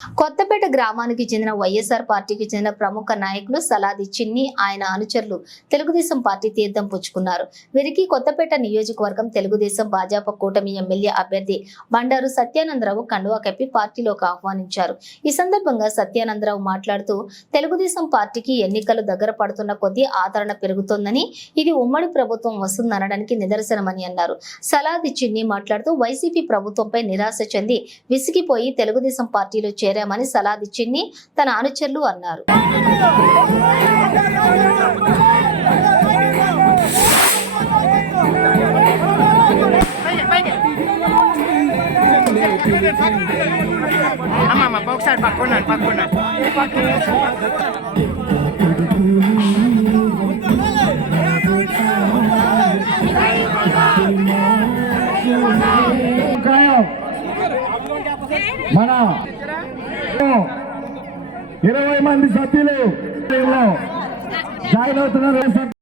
కొత్తపేట గ్రామానికి చెందిన వైఎస్ఆర్ పార్టీకి చెందిన ప్రముఖ నాయకులు సలాది చిన్ని ఆయన అనుచరులు తెలుగుదేశం పార్టీ తీర్థం పుచ్చుకున్నారు. వీరికి కొత్తపేట నియోజకవర్గం తెలుగుదేశం భాజపా కూటమి ఎమ్మెల్యే అభ్యర్థి బండారు సత్యానందరావు కండువా కప్పి పార్టీలోకి ఆహ్వానించారు. ఈ సందర్భంగా సత్యానందరావు మాట్లాడుతూ తెలుగుదేశం పార్టీకి ఎన్నికలు దగ్గర పడుతున్న కొద్దీ ఆదరణ పెరుగుతోందని, ఇది ఉమ్మడి ప్రభుత్వం వస్తుందనడానికి నిదర్శనమని అన్నారు. సలాది చిన్ని మాట్లాడుతూ వైసీపీ ప్రభుత్వంపై నిరాశ చెంది విసిగిపోయి తెలుగుదేశం పార్టీలో చేరామని సలాది చిన్ని తన అనుచరులు అన్నారు. మన 20 మంది సభ్యులు జాయిన్ అవుతున్నారు.